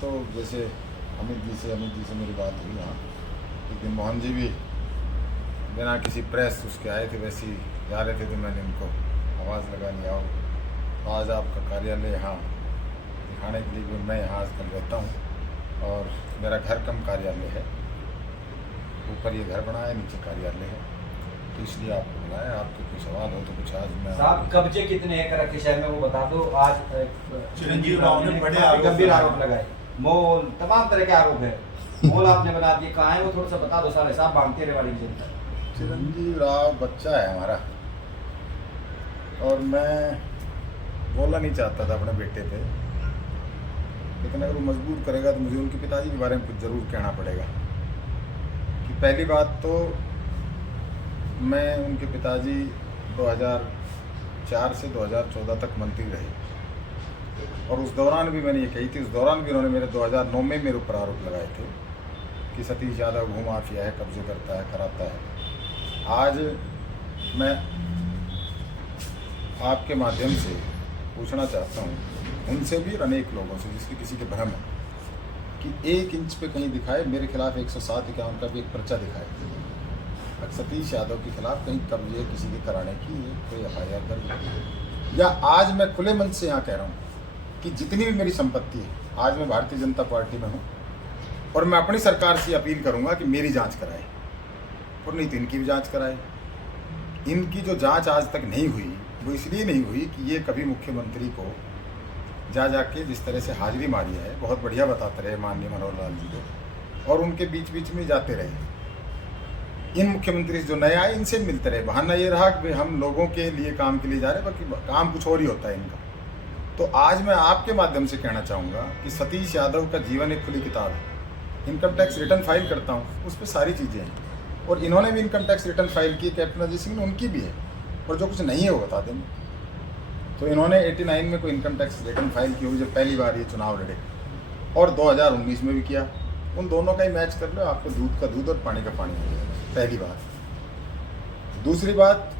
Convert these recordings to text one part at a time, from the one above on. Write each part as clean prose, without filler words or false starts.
तो जैसे अमित जी से मेरी बात हुई। हाँ, लेकिन मोहन जी भी बिना किसी प्रेस उसके आए थे, वैसे ही जा रहे थे तो मैंने उनको आवाज़ लगा लिया। तो आज आपका कार्यालय यहाँ दिखाने के लिए भी मैं यहाँ आजकल रहता हूँ और मेरा घर कम कार्यालय है। ऊपर ये घर बना है, नीचे कार्यालय है, तो इसलिए आपको बुलाया। आपके कोई सवाल हो तो कुछ आज मैं साहब कब्जे कितने एकड़ के शहर में वो बता दो। आज चिरंजीव राव ने बड़े गंभीर आरोप लगाए, मोल तमाम तरह के आरोप है। मोल आपने बना दिए, कहाँ है वो थोड़ा सा बता दो साले साहब, भागते रेवाड़ी की जनता। चिरंजीव राव बच्चा है हमारा, और मैं बोलना नहीं चाहता था अपने बेटे पे, लेकिन अगर वो मजबूर करेगा तो मुझे उनके पिताजी के बारे में कुछ ज़रूर कहना पड़ेगा। कि पहली बात तो मैं उनके पिताजी 2004 से 2014 तक मंत्री रहे, और उस दौरान भी मैंने ये कही थी, उस दौरान भी उन्होंने मेरे 2009 में मेरे ऊपर आरोप लगाए थे कि सतीश यादव भूमाफिया है, कब्जे करता है, कराता है। आज मैं आपके माध्यम से पूछना चाहता हूँ उनसे भी और अनेक लोगों से, जिसके किसी के भ्रम है, कि 1 इंच पे कहीं दिखाए मेरे खिलाफ 107-51 का भी एक पर्चा दिखाए सतीश यादव के खिलाफ कहीं कब्जे किसी के कराने की कोई FIR दर्ज, या आज मैं खुले मन से यहाँ कह रहा हूँ कि जितनी भी मेरी संपत्ति है, आज मैं भारतीय जनता पार्टी में हूँ और मैं अपनी सरकार से अपील करूँगा कि मेरी जांच कराए, और नहीं तो इनकी भी जांच कराए। इनकी जो जांच आज तक नहीं हुई वो इसलिए नहीं हुई कि ये कभी मुख्यमंत्री को जाके जिस तरह से हाजिरी मारी है, बहुत बढ़िया बताते रहे माननीय मनोहर लाल जी को, और उनके बीच बीच में जाते रहे। इन मुख्यमंत्री जो नए आए इनसे मिलते रहे। बहाना ये रहा कि हम लोगों के लिए काम के लिए जा रहे हैं, बाकी काम कुछ और ही होता है इनका। तो आज मैं आपके माध्यम से कहना चाहूँगा कि सतीश यादव का जीवन एक खुली किताब है। इनकम टैक्स रिटर्न फाइल करता हूँ, उस पर सारी चीज़ें हैं, और इन्होंने भी इनकम टैक्स रिटर्न फाइल की, कैप्टन अजीत सिंह ने, उनकी भी है, और जो कुछ नहीं है वो बता देंगे। तो इन्होंने 89 में कोई इनकम टैक्स रिटर्न फाइल की होगी जब पहली बार ये चुनाव लड़े, और 2019 में भी किया। उन दोनों का ही मैच कर लो, आपको दूध का दूध और पानी का पानी हो जाएगा, पहली बात। दूसरी बात,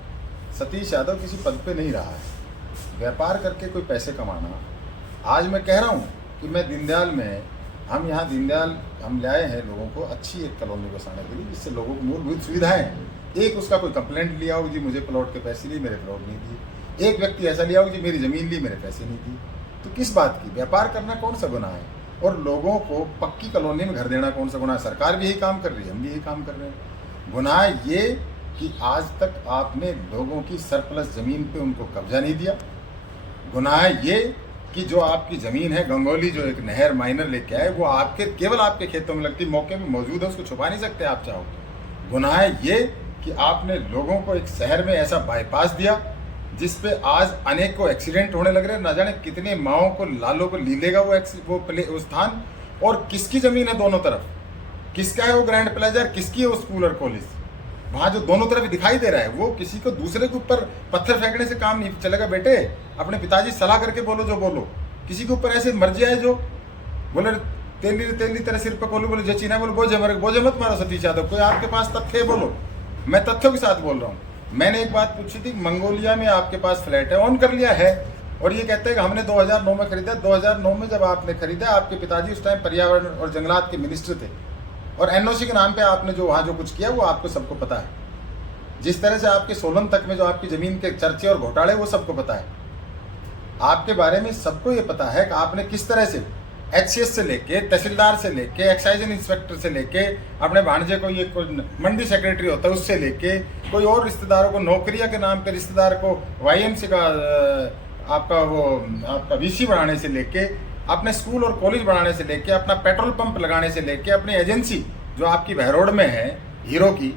सतीश यादव किसी पद पे नहीं रहा है। व्यापार करके कोई पैसे कमाना, आज मैं कह रहा हूँ कि मैं दीनदयाल में, हम यहाँ दीनदयाल हम लाए हैं लोगों को अच्छी एक कॉलोनी बसाने के लिए, जिससे लोगों को मूलभूत सुविधाएं, एक उसका कोई कंप्लेंट लिया हो जी मुझे प्लॉट के पैसे लिए, मेरे प्लॉट नहीं दिए। एक व्यक्ति ऐसा लिया हो जी मेरी ज़मीन ली, मेरे पैसे नहीं दिए। तो किस बात की? व्यापार करना कौन सा गुनाह है? और लोगों को पक्की कॉलोनी में घर देना कौन सा गुनाह है? सरकार भी यही काम कर रही है, हम भी यही काम कर रहे हैं। गुनाह ये कि आज तक आपने लोगों की सरप्लस ज़मीन पे उनको कब्जा नहीं दिया। गुनाह ये कि जो आपकी ज़मीन है, गंगोली जो एक नहर माइनर लेके आए, वो आपके केवल आपके खेतों में लगती, मौके पे मौजूद है, उसको छुपा नहीं सकते आप चाहो। गुनाह ये कि आपने लोगों को एक शहर में ऐसा बाईपास दिया जिस पे आज अनेक को एक्सीडेंट होने लग रहे हैं। न जाने कितने माओं को, लालों को लीलेगा वो स्थान, और किसकी ज़मीन है दोनों तरफ, किसका है वो ग्रैंड प्लेजर, किसकी है वो स्कूल और कॉलेज, वहाँ जो दोनों तरफ दिखाई दे रहा है, वो किसी को दूसरे के ऊपर पत्थर फेंकने से काम नहीं चलेगा। बेटे अपने पिताजी सलाह करके बोलो जो बोलो, किसी के ऊपर ऐसे मर्जी आए जो बोले तेली तेरे सिर पे खोलू, बोले जची ना, बोले बोझे मत मारो सतीश यादव। कोई आपके पास तथ्य है बोलो, मैं तथ्यों के साथ बोल रहा हूँ। मैंने एक बात पूछी थी, मंगोलिया में आपके पास फ्लैट है, ऑन कर लिया है, और ये कहते हैं कि हमने 2009 में खरीदा। 2009 में जब आपने खरीदा, आपके पिताजी उस टाइम पर्यावरण और जंगलात के मिनिस्टर थे, और NOC के नाम पे आपने जो वहाँ जो कुछ किया वो आपको सबको पता है। जिस तरह से आपके सोलन तक में जो आपकी ज़मीन के चर्चे और घोटाले, वो सबको पता है। आपके बारे में सबको ये पता है कि आपने किस तरह से HCS से लेके, तहसीलदार से लेके, एक्साइज इंस्पेक्टर से लेके, अपने भांजे को, ये कोई मंडी सेक्रेटरी होता है उससे लेके, कोई और रिश्तेदारों को नौकरिया के नाम पे रिश्तेदार को YMC का आपका VC बढ़ाने से लेके, अपने स्कूल और कॉलेज बढ़ाने से लेके, अपना पेट्रोल पंप लगाने से लेके, अपनी एजेंसी जो आपकी बहरोड में है हीरो की,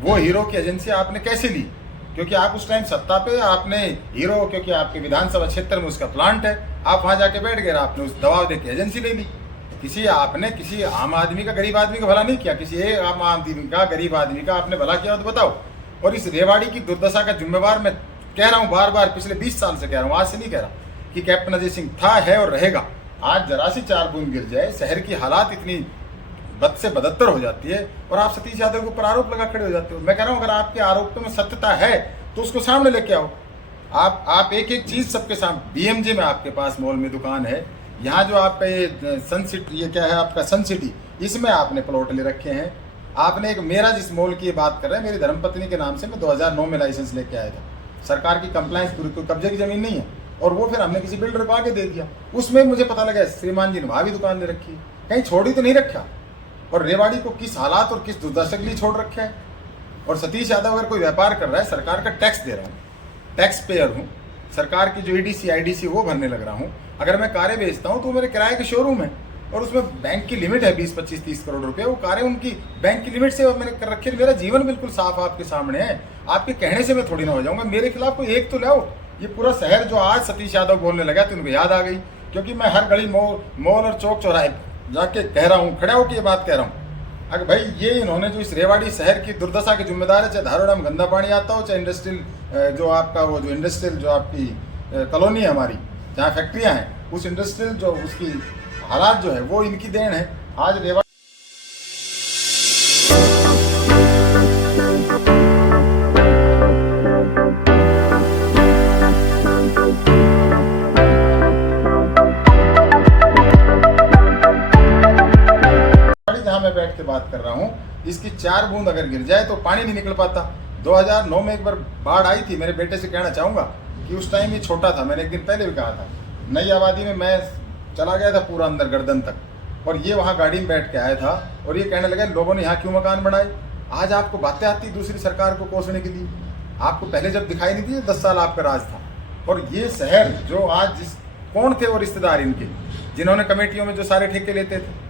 वो हीरो की एजेंसी आपने कैसे ली? क्योंकि आप उस टाइम सत्ता पे, आपने हीरो, क्योंकि आपके विधानसभा क्षेत्र में उसका प्लांट है, आप वहाँ जाके बैठ गए, आपने उस दबाव दे के एजेंसी ले ली। आपने किसी आम आदमी का, गरीब आदमी का भला नहीं किया, किसी एक आम आदमी का, गरीब आदमी का आपने भला किया हो तो बताओ। और इस रेवाड़ी की दुर्दशा का जिम्मेवार मैं कह रहा हूँ बार बार, पिछले 20 साल से कह रहा हूँ, आज से नहीं कह रहा, कि कैप्टन अजय सिंह था, है और रहेगा। आज जरा सी 4 बूंद गिर जाए, शहर की हालात इतनी बद से बदत्तर हो जाती है, और आप सतीश यादव के ऊपर आरोप लगा खड़े हो जाते हो। मैं कह रहा हूँ अगर आपके आरोप में सत्यता है तो उसको सामने लेके आओ। आप एक एक चीज़ सबके सामने, BMJ में आपके पास मॉल में दुकान है, यहाँ जो आपका ये सन सिटी, ये क्या है आपका सन सिटी, इसमें आपने प्लॉट ले रखे हैं। आपने एक, मेरा जिस मॉल की ये बात कर रहे हैं, मेरी धर्मपत्नी के नाम से मैं 2009 में लाइसेंस लेके आया था। सरकार की कंप्लायंस पूरी, कोई कब्जे की जमीन नहीं है, और वो फिर हमने किसी बिल्डर को आगे दे दिया। उसमें मुझे पता लगा श्रीमान जी ने वहाँ भी दुकान ले रखी है, कहीं छोड़ी तो नहीं रखा। और रेवाड़ी को किस हालात और किस दुर्दशा के लिए छोड़ रखा है। और सतीश यादव अगर कोई व्यापार कर रहा है, सरकार का टैक्स दे रहा हूँ, टैक्स पेयर हूँ, सरकार की जो ईडीसी आईडीसी वो भरने लग रहा हूँ। अगर मैं कारें बेचता हूँ तो मेरे किराए के शोरूम है, और उसमें बैंक की लिमिट है 20, 25, 30 करोड़ रुपए। वो कारें उनकी बैंक की लिमिट से मैंने कर रखी है। मेरा जीवन बिल्कुल साफ आपके सामने है। आपके कहने से मैं थोड़ी ना हो जाऊंगा। मेरे खिलाफ कोई एक तो लाओ। ये पूरा शहर जो आज सतीश यादव बोलने लगा तो उनको याद आ गई, क्योंकि मैं हर गली मॉल और चौक चौराहे जाके कह रहा हूँ, खड़ा होकर ये बात कह रहा हूँ। अगर भाई ये इन्होंने जो इस रेवाड़ी शहर की दुर्दशा के जिम्मेदार है, चाहे धारोड़ा में गंदा पानी आता हो, चाहे इंडस्ट्रियल जो आपका वो जो इंडस्ट्रियल जो आपकी कॉलोनी है हमारी, जहाँ फैक्ट्रियाँ हैं, उस इंडस्ट्रियल जो उसकी हालात जो है वो इनकी देन है। आज रेवाड़ी जहाँ मैं बैठ के बात कर रहा हूँ, इसकी 4 बूंद अगर गिर जाए तो पानी नहीं निकल पाता। 2009 में एक बार बाढ़ आई थी। मेरे बेटे से कहना चाहूँगा कि उस टाइम ये छोटा था, मैंने एक दिन पहले भी कहा था। नई आबादी में मैं चला गया था पूरा अंदर गर्दन तक, और ये वहाँ गाड़ी में बैठ के आया था, और ये कहने लगा लोगों ने यहाँ क्यों मकान बनाए। आज आपको बातें आती दूसरी सरकार को कोसने के लिए। आपको पहले जब दिखाई नहीं दी, 10 साल आपका राज था। और ये शहर जो आज कौन थे वो रिश्तेदार इनके, जिन्होंने कमेटियों में जो सारे ठेके लेते थे,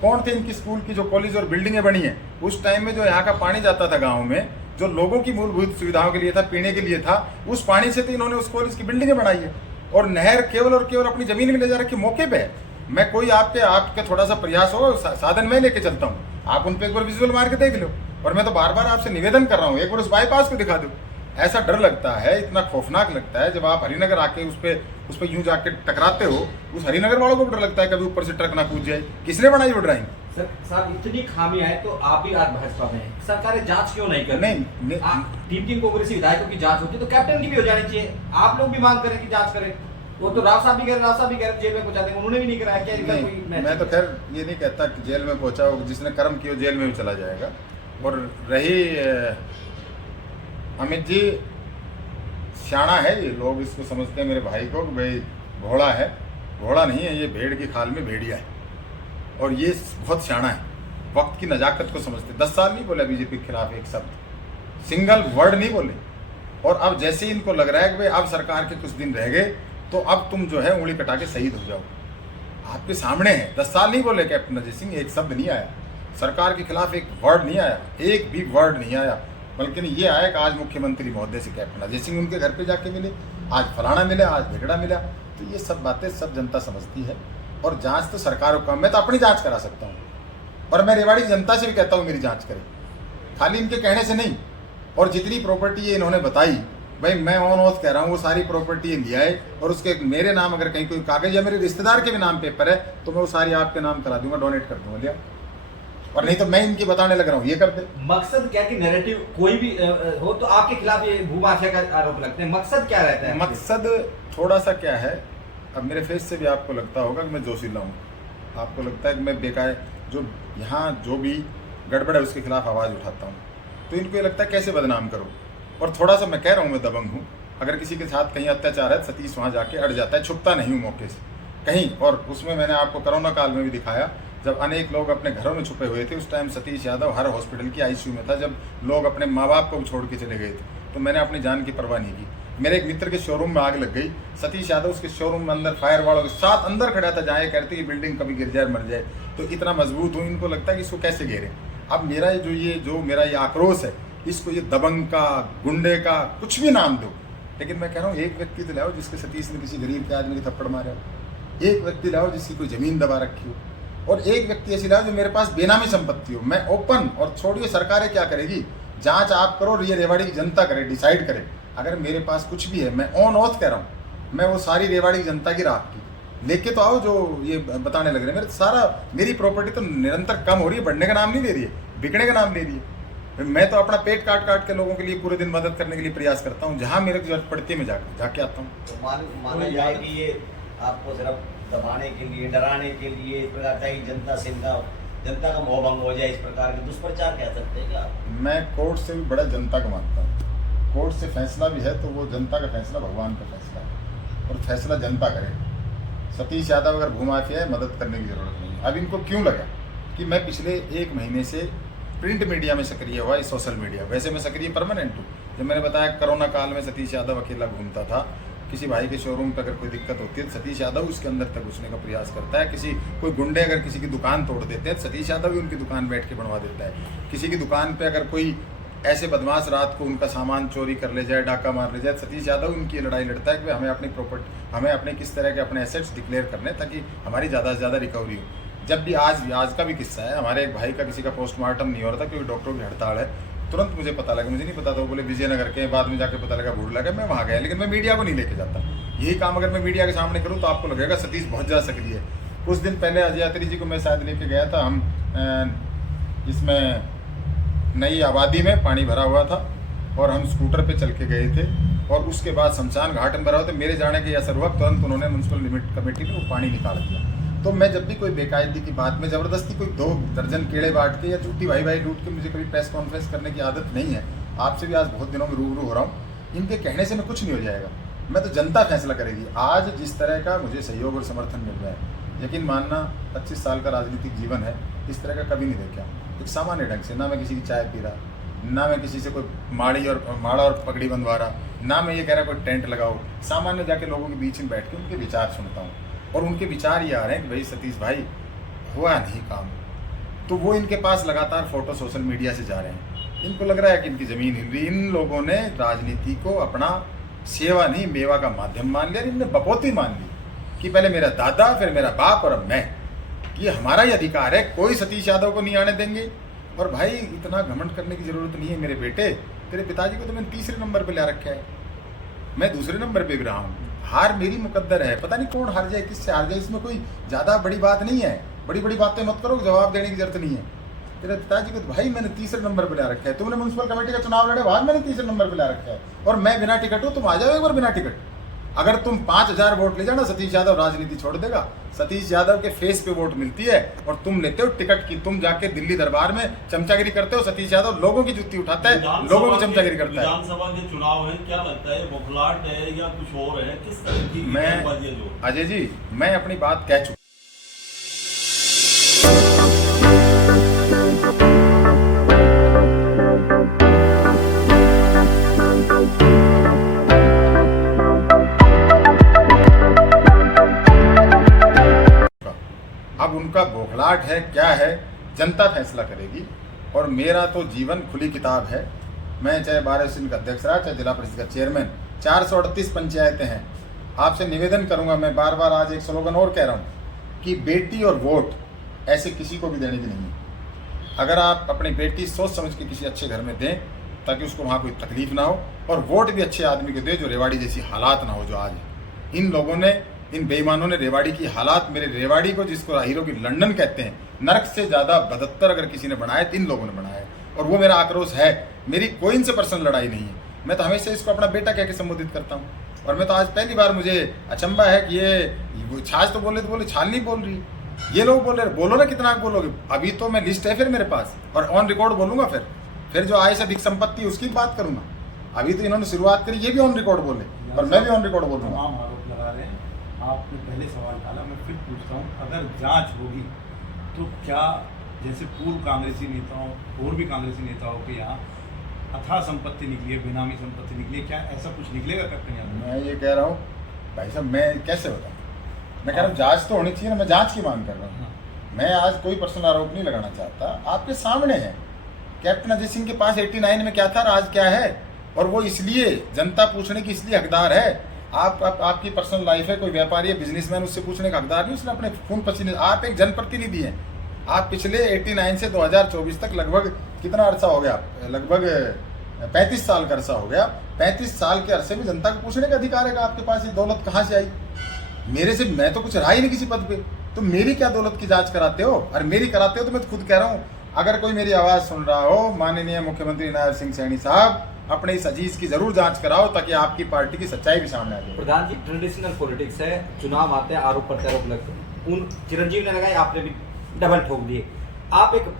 कौन थे इनकी स्कूल की जो कॉलेज और बिल्डिंगें बनी हैं, उस टाइम में जो यहाँ का पानी जाता था गाँव में, जो लोगों की मूलभूत सुविधाओं के लिए था, पीने के लिए था, उस पानी से तो इन्होंने उस कॉलेज की बिल्डिंगें बनाई है। और नहर केवल और केवल अपनी जमीन में ले जा रखी मौके पे है। मैं कोई आपके थोड़ा सा प्रयास हो, साधन मैं लेके चलता हूँ, आप उन पे एक बार विजुअल मार के देख लो। और मैं तो बार बार आपसे निवेदन कर रहा हूँ, एक बार उस बाईपास को दिखा दो। ऐसा डर लगता है, इतना खौफनाक लगता है, जब आप हरिनगर आके उस पे यूं जाके टकराते हो, उस हरिनगर वालों को भी डर लगता है कभी ऊपर से ट्रक ना कूद जाए। किसने बनाई वो ड्राइंग? सर साहब इतनी खामियां है तो आप भी आज भाजपा में हैं, सरकारें जांच क्यों नहीं कर रही? टीम कांग्रेसी विधायकों की जांच होती तो कैप्टन की भी हो जानी चाहिए। आप लोग भी मांग करें कि जांच करें। वो तो राव साहब भी कह रहे जेल में पहुंचा देंगे, उन्होंने भी नहीं कराया। क्या मैं तो खैर ये नहीं कहता कि जेल में पहुंचा हो, जिसने कर्म किया जेल में भी चला जाएगा। और रही अमित जी, सियाना है ये, लोग इसको समझते हैं मेरे भाई को कि भाई घोड़ा है। घोड़ा नहीं है, ये भेड़ की खाल में भेड़िया है, और ये बहुत सियाना है, वक्त की नजाकत को समझते। 10 साल नहीं बोला बीजेपी के खिलाफ एक शब्द, सिंगल वर्ड नहीं बोले। और अब जैसे ही इनको लग रहा है कि भाई अब सरकार के कुछ दिन रह गए तो अब तुम जो है उंगली कटा के शहीद हो जाओ, आपके सामने है। 10 साल नहीं बोले कैप्टन अजय सिंह, एक शब्द नहीं आया सरकार के खिलाफ, एक वर्ड नहीं आया, एक भी वर्ड नहीं आया। बल्कि ये आया कि आज मुख्यमंत्री महोदय से कैप्टन अजय सिंह उनके घर पे जाके मिले, आज फलाना मिला, आज भिगड़ा मिला। तो ये सब बातें सब जनता समझती है, और जांच तो सरकारों का, मैं तो अपनी जांच करा सकता हूँ, और मैं रेवाड़ी की जनता से भी कहता हूँ मेरी जांच करें, खाली इनके कहने से नहीं। और जितनी प्रॉपर्टी ये इन्होंने बताई, भाई मैं ऑन ऑथ कह रहा हूँ, वो सारी प्रॉपर्टी लिया है, और उसके मेरे नाम अगर कहीं कोई कागज या मेरे रिश्तेदार के भी नाम पेपर है तो मैं वो सारी आपके नाम करा दूंगा, डोनेट कर दूंगा, लिया। और नहीं तो मैं इनकी बताने लग रहा हूँ, ये कर दे। मकसद क्या कि नैरेटिव कोई भी हो तो आपके खिलाफ ये भूमाफिया का आरोप लगते हैं, मकसद क्या रहता है? मकसद थोड़ा सा क्या है, अब मेरे फेस से भी आपको लगता होगा कि मैं जोशीला हूँ, आपको लगता है कि मैं बेकार, जो यहाँ जो भी गड़बड़ है उसके खिलाफ आवाज़ उठाता हूँ, तो इनको ये लगता है कैसे बदनाम करो। और थोड़ा सा मैं कह रहा हूँ मैं दबंग हूँ, अगर किसी के साथ कहीं अत्याचार है, सतीश वहाँ जाके अड़ जाता है, छुपता नहीं हूँ मौके से कहीं। और उसमें मैंने आपको कोरोना काल में भी दिखाया, जब अनेक लोग अपने घरों में छुपे हुए थे, उस टाइम सतीश यादव हर हॉस्पिटल की आईसीयू में था, जब लोग अपने माँ बाप को भी छोड़ के चले गए थे, तो मैंने अपनी जान की परवाह नहीं की। मेरे एक मित्र के शोरूम में आग लग गई, सतीश यादव उसके शोरूम में अंदर फायर वालों के साथ अंदर खड़ा था, जहाँ ये कहते कि बिल्डिंग कभी गिर जाए मर जाए, तो इतना मजबूत हूँ, इनको लगता है कि इसको कैसे घेरे। अब मेरा जो मेरा ये आक्रोश है, इसको ये दबंग का, गुंडे का, कुछ भी नाम दो, लेकिन मैं कह रहा हूँ एक व्यक्ति तो लाओ जिसके सतीश ने किसी गरीब के आदमी की थप्पड़ मारे हो, एक व्यक्ति लाओ जिसकी कोई जमीन दबा रखी हो, और एक व्यक्ति ऐसी लाओ जो मेरे पास बेनामी संपत्ति हो। मैं ओपन, और छोड़िए सरकारें क्या करेगी, जांच आप करो, ये रेवाड़ी की जनता करे, डिसाइड करे। अगर मेरे पास कुछ भी है, मैं ऑन ऑथ कह रहा हूँ, मैं वो सारी रेवाड़ी की जनता की राख की लेके तो आओ, जो ये बताने लग रहे हैं। मेरी प्रॉपर्टी तो निरंतर कम हो रही है, बढ़ने का नाम नहीं ले रही है, बिकने का नाम ले रही है। मैं तो अपना पेट काट काट के लोगों के लिए पूरे दिन मदद करने के लिए प्रयास करता हूँ, जहाँ मेरे को जरूरत पड़ती है मैं जाके आता हूँ। तो माना जाए कि ये आपको सिर्फ दबाने के लिए, डराने के लिए, इस प्रकार का जनता से इनका जनता का मोह भंग हो जाए, इस प्रकार के दुष्प्रचार कह सकते हैं क्या आप? मैं कोर्ट से भी बड़ा जनता को मानता हूँ। कोर्ट से फैसला भी है तो वो जनता का फैसला भगवान का फैसला है और फैसला जनता करे। सतीश यादव अगर भूमाफिया है, मदद करने की जरूरत नहीं है। अब इनको क्यों लगा कि मैं पिछले 1 महीने से प्रिंट मीडिया में सक्रिय हुआ, इस सोशल मीडिया, वैसे मैं सक्रिय परमानेंट हूँ। जब मैंने बताया कोरोना काल में सतीश यादव अकेला घूमता था, किसी भाई के शोरूम पर अगर कोई दिक्कत होती है तो सतीश यादव उसके अंदर तक घुसने का प्रयास करता है। कोई गुंडे अगर किसी की दुकान तोड़ देते हैं, सतीश यादव ही उनकी दुकान बैठ के बनवा देता है। किसी की दुकान पे अगर कोई ऐसे बदमाश रात को उनका सामान चोरी कर ले जाए, डाका मार ले जाए, सतीश यादव उनकी लड़ाई लड़ता है कि हमें अपनी प्रॉपर्टी, हमें अपने किस तरह के अपने एसेट्स डिक्लेयर करने ताकि हमारी ज़्यादा से ज़्यादा रिकवरी हो। जब भी आज का भी किस्सा है, हमारे एक भाई का किसी का पोस्टमार्टम नहीं हो रहा था क्योंकि डॉक्टरों की हड़ताल है। तुरंत मुझे पता लगा, मुझे नहीं पता था, वो बोले विजयनगर के, बाद में जाके पता लगा भूड़ लगा, मैं वहाँ गया। लेकिन मैं मीडिया को नहीं लेके जाता। यही काम अगर मैं मीडिया के सामने करूँ तो आपको लगेगा सतीश बहुत ज़्यादा सक्रिय है। कुछ दिन पहले अजय यात्री जी को मैं शायद लेके गया था, हम इसमें नई आबादी में पानी भरा हुआ था और हम स्कूटर पे चल के गए थे और उसके बाद शमशान घाट में भरा हुआ था। मेरे जाने के असर हुआ, तुरंत उन्होंने म्यूनसिपल लिमिट कमेटी में वो पानी निकाल दिया। तो मैं जब भी कोई बेकायदगी की बात में ज़बरदस्ती कोई 2 दर्जन केड़े बांट के या झूठी भाई लूट के, मुझे कभी प्रेस कॉन्फ्रेंस करने की आदत नहीं है। आपसे भी आज बहुत दिनों में रूबरू हो रहा हूँ। इनके कहने से मैं कुछ नहीं हो जाएगा, मैं तो जनता फैसला करेगी। आज जिस तरह का मुझे सहयोग और समर्थन मिल रहा है, यकीन मानना 25 साल का राजनीतिक जीवन है, इस तरह का कभी नहीं देखा। एक सामान्य ढंग से, ना मैं किसी की चाय पी रहा, ना मैं किसी से कोई माड़ा और पगड़ी बंधवा रहा, ना मैं ये कह रहा कोई टेंट लगाओ। सामान्य जाके लोगों के बीच में बैठ के उनके विचार सुनता हूँ और उनके विचार ये आ रहे हैं कि भाई सतीश भाई हुआ नहीं काम। तो वो इनके पास लगातार फोटो सोशल मीडिया से जा रहे हैं। इनको लग रहा है कि इनकी ज़मीन हिल रही। इन लोगों ने राजनीति को अपना सेवा नहीं मेवा का माध्यम मान लिया। इनने बपोती मान ली कि पहले मेरा दादा, फिर मेरा बाप और अब मैं, ये हमारा ही अधिकार है, कोई सतीश यादव को नहीं आने देंगे। और भाई इतना घमंड करने की ज़रूरत नहीं है मेरे बेटे। तेरे पिताजी को तो मैंने 3रे नंबर पर ला रखा है, मैं 2रे नंबर पर भी रहा हूँ। हार मेरी मुकद्दर है, पता नहीं कौन हार जाए, किससे हार जाए, इसमें कोई ज़्यादा बड़ी बात नहीं है। बड़ी बड़ी बातें मत करो, जवाब देने की जरूरत नहीं है। तेरे पिताजी को तो भाई मैंने 3रे नंबर पर ला रखा है। तुमने म्यूनसिपल कमेटी का चुनाव लड़े, बाद मैंने 3रे नंबर पर ला रखा है और मैं बिना टिकट हूँ। तुम आ जाओ एक बार बिना टिकट। अगर तुम 5000 वोट ले जाना, सतीश यादव राजनीति छोड़ देगा। सतीश यादव के फेस पे वोट मिलती है और तुम लेते हो टिकट की। तुम जाके दिल्ली दरबार में चमचागिरी करते हो, सतीश यादव लोगों की जुत्ती उठाता है, लोगों की चमचागिरी करता है। विधानसभा के चुनाव है, क्या लगता है बौखलाहट है या कुछ और है, किस तरह की मैं जो? अजय जी, मैं अपनी बात कह चुका। अब उनका बौखलाहट है क्या है, जनता फैसला करेगी। और मेरा तो जीवन खुली किताब है। मैं चाहे बारासिन का अध्यक्ष रहा, चाहे जिला परिषद का चेयरमैन, 438 पंचायतें हैं। आपसे निवेदन करूंगा, मैं बार बार आज एक स्लोगन और कह रहा हूं कि बेटी और वोट ऐसे किसी को भी देने की नहीं है। अगर आप अपनी बेटी सोच समझ के किसी अच्छे घर में दें ताकि उसको वहाँ कोई तकलीफ ना हो, और वोट भी अच्छे आदमी को दे जो रेवाड़ी जैसी हालात ना हो जो आज है। इन लोगों ने, इन बेईमानों ने रेवाड़ी की हालात, मेरे रेवाड़ी को जिसको हीरो की लंदन कहते हैं, नरक से ज़्यादा बदत्तर अगर किसी ने बनाया तो इन लोगों ने बनाया है। और वो मेरा आक्रोश है। मेरी कोई इनसे पर्सनल लड़ाई नहीं है। मैं तो हमेशा इसको अपना बेटा कह के संबोधित करता हूँ। और मैं तो आज पहली बार, मुझे अचंभा है कि ये छाछ तो बोले छाल नहीं बोल रही। ये लोग बोल रहे, बोलो ना कितना बोलोगे। अभी तो मैं लिस्ट है फिर मेरे पास, और ऑन रिकॉर्ड बोलूँगा। फिर जो आय से अधिक संपत्ति उसकी बात करूँगा। अभी तो इन्होंने शुरुआत करी, ये भी ऑन रिकॉर्ड बोले और मैं भी ऑन रिकॉर्ड बोलूँगा। तमाम आरोप लगा रहे हैं। आपने पहले सवाल डाला, मैं फिर पूछता हूँ, अगर जांच होगी तो क्या जैसे पूर्व कांग्रेसी नेताओं और भी कांग्रेसी नेताओं के यहाँ अथाह संपत्ति निकली है, बेनामी संपत्ति निकली है, क्या ऐसा कुछ निकलेगा कैप्टन यादव? मैं ये कह रहा हूँ भाई साहब, मैं कैसे बताऊँ? मैं कह रहा हूँ जांच तो होनी चाहिए ना, मैं जांच की मांग कर रहा हूँ। मैं आज कोई पर्सनल आरोप नहीं लगाना चाहता। आपके सामने है कैप्टन अजय सिंह के पास 89 में क्या था और आज क्या है। और वो इसलिए जनता पूछने की इसलिए हकदार है। आपकी पर्सनल लाइफ है, कोई व्यापारी है, बिजनेसमैन, उससे पूछने का हकदार नहीं। उसने अपने खून पसीने, आप एक जनप्रतिनिधि हैं। आप पिछले 89 से 2024 तक लगभग कितना अरसा हो गया, लगभग 35 साल का अरसा हो गया। 35 साल के अरसे में जनता को पूछने का अधिकार है कि आपके पास ये दौलत कहाँ से आई। मेरे से, मैं तो कुछ रहा ही नहीं किसी पद पे, तो मेरी क्या दौलत की जांच कराते हो? और मेरी कराते हो तो मैं तो खुद कह रहा हूँ, अगर कोई मेरी आवाज़ सुन रहा हो, माननीय मुख्यमंत्री नायब सिंह सैनी साहब, अपने इस अजीज की जरूर जांच कराओ ताकि आपकी पार्टी की सच्चाई भी सामने आ जाए। प्रधान जी, ट्रेडिशनल पॉलिटिक्स है, चुनाव आते हैं, आरोप प्रत्यारोप लगते हैं, उन चिरंजीव ने लगाए, आपने भी डबल ठोक दिए। आप एक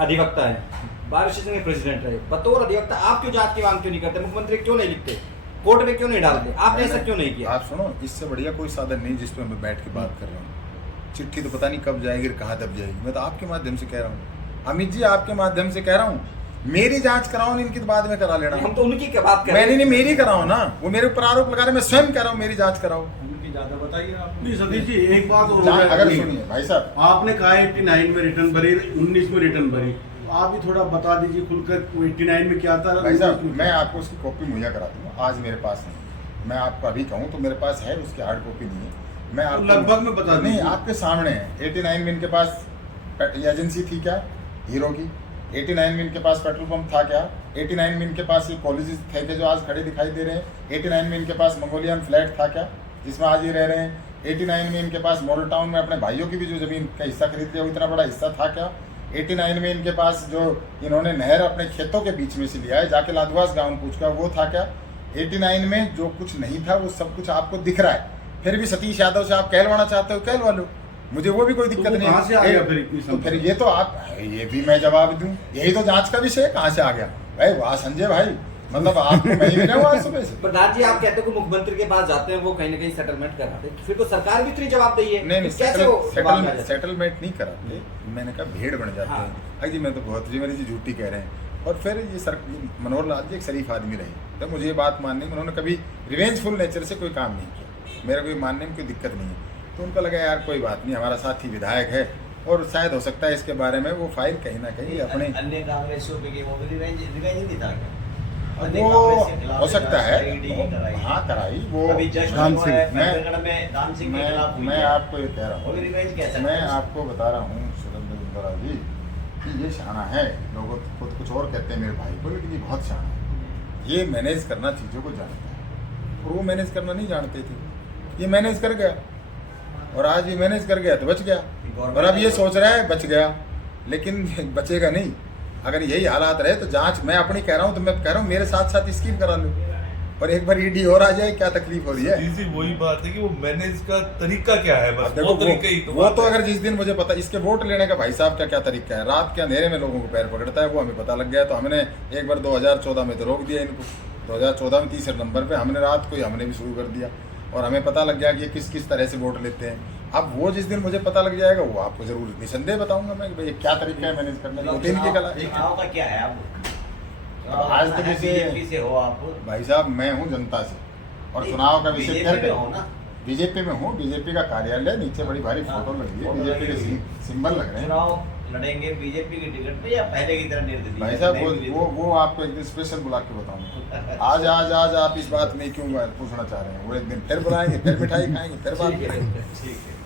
अधिवक्ता है, बार एसोसिएशन के प्रेसिडेंट रहे, बतौर अधिवक्ता आप क्यों जांच की मांग क्यों नहीं करते? मुख्यमंत्री क्यों नहीं लिखते? कोर्ट में क्यों नहीं डालते? आपने ऐसा क्यों नहीं किया? आप सुनो, इससे बढ़िया कोई साधन नहीं जिस पे मैं बैठ के बात कर रहा हूँ। चिट्ठी तो पता नहीं कब जाएगी, कहाँ दब जाएगी। मैं तो आपके माध्यम से कह रहा हूँ, अमित जी आपके माध्यम से कह रहा हूँ, मेरी जांच कराओ, इनकी तो बाद में करा लेना। हम तो उनकी क्या बात कर रहे हैं? मैंने नहीं, मेरी कराओ ना, वो मेरे ऊपर आरोप लगा रहे, मैं स्वयं कह रहा हूँ मेरी जांच कराओ। उनकी ज्यादा बताइए आप। नहीं सतीश जी, एक बात और अगर सुनिए भाई साहब, आपने कहा 89 में रिटर्न भरी, 19 में रिटर्न भरी, आप भी थोड़ा बता दीजिए खुलकर 89 में क्या था। भाई साहब मैं आपको उसकी कॉपी मुहैया करा दूंगा, आज मेरे पास नहीं। मैं आपको अभी कहूँ तो मेरे पास है, उसकी हार्ड कॉपी नहीं है। मैं आपको लगभग में बता नहीं, दीजिए। आपके सामने है। 89 में इनके पास एजेंसी थी क्या हीरो की? 89 में इनके पास पेट्रोल पंप था क्या? 89 में इनके पास ये कॉलेजेस थे कि जो आज खड़े दिखाई दे रहे हैं? 89 में इनके पास मंगोलियन फ्लैट था क्या जिसमें आज ये रह रहे हैं? 89 में इनके पास मॉडल टाउन में अपने भाइयों की भी जो जमीन का हिस्सा खरीद लिया, वो इतना बड़ा हिस्सा था क्या? 89 में इनके पास जो इन्होंने नहर अपने खेतों के बीच में से लिया है, जाके लादवास गाँव पूछ कर, वो था क्या? 89 में जो कुछ नहीं था वो सब कुछ आपको दिख रहा है। फिर भी सतीश यादव से आप कहलवाना चाहते हो, कहलवा लो, मुझे वो भी कोई दिक्कत नहीं कहाँ से आ गया फिर इतनी तो फिर ये तो आप, ये भी मैं जवाब दूं, यही तो जांच का विषय है, कहाँ से आ गया भाई? वाह संजय भाई, मतलब आपको मैं ही मिला हुआ आज सुबह से। प्रधान जी, आप कहते हो कि मुख्यमंत्री के पास जाते हैं, वो कहीं ना कहीं सेटलमेंट कराते हैं, फिर तो सरकार भी इतनी जवाबदेही है। नहीं कैसे वो जवाब में आ जाते हैं? सेटलमेंट नहीं कराते, मैंने कहा भीड़ बन जाते हाँ। हैं। अरे जी मैं तो बहुत जी मेरी जी झूठी कह रहे हैं। और फिर ये मनोहर लाल जी एक शरीफ आदमी रहे, तो मुझे ये बात मानने में उन्होंने कभी रिवेंजफुल नेचर से कोई काम नहीं किया, मेरा कोई मानने में कोई दिक्कत नहीं है। तो उनको लगा यार कोई बात नहीं, हमारा साथी विधायक है और शायद हो सकता है इसके बारे में वो फाइल कहीं ना कहीं अपने अन्य कांग्रेसियों पे वो भी रिवेंज नहीं था क्या? अन्य वो कांग्रेस के खिलाफ हो सकता है, ईडी कराई। हाँ कराई वो। अभी जस्ट दान हुआ सिंह, है, मैं- महेंद्रगढ़ में दान सिंह के खिलाफ हुई मैं है। आपको ये कह रहा वो भी हूँ, रिवेंज कह सकते मैं हैं। आपको बता रहा हूँ सुरेंद्र इंदिरा जी कि ये शाना है। लोग खुद कुछ और कहते हैं मेरे भाई को, लेकिन ये बहुत शाना है, ये मैनेज करना चीज़ों को जानता है, और वो मैनेज करना नहीं जानते थे, ये मैनेज कर गया, और आज ये मैनेज कर गया तो बच गया, और अब ये सोच रहा है बच गया, लेकिन बचेगा नहीं। अगर यही हालात रहे तो जांच मैं अपनी कह रहा हूँ, तो मैं कह रहा हूँ मेरे साथ साथ स्कीम करा लो, और एक बार ईडी और आ जाए, क्या तकलीफ हो रही है? इसी वही बात है कि वो मैनेज का तरीका क्या है, अब बस देखो वो तरीका ही तो वो बात तो है। अगर जिस दिन मुझे पता इसके वोट लेने का भाई साहब क्या तरीका है, रात के अंधेरे में लोगों को पैर पकड़ता है, वो हमें पता लग गया। तो हमने एक बार 2014 में तो रोक दिया इनको, 2014 में तीसरे नंबर पे हमने रात को ही हमने भी शुरू कर दिया, और हमें पता लग गया कि ये किस किस तरह से वोट लेते हैं। अब वो जिस दिन मुझे पता लग जाएगा वो आपको जरूर निसंदेह बताऊंगा मैं कि भाई ये क्या तरीका है मैनेज करने का, वो दिन की कला है। चुनाव का क्या है अब? आज तो बीजेपी से हो आप? भाई साहब मैं हूँ जनता से, और चुनाव का विषय बीजेपी में हो ना? बीजेपी में हूँ, बीजेपी का कार्यालय, नीचे बड़ी भारी फोटो लगी है, बीजेपी के सिंबल लग रहे हैं। चुनाव लड़ेंगे बीजेपी की टिकट पे या पहले की तरह निर्दलीय? भाई साहब वो आपको एक दिन स्पेशल बुला के बताऊंगा। आज आप इस बात में क्यों पूछना चाह रहे हैं, वो एक दिन फिर बुलाएंगे, फिर मिठाई खाएंगे, फिर बात ठीक है, करेंगे। ठीक है।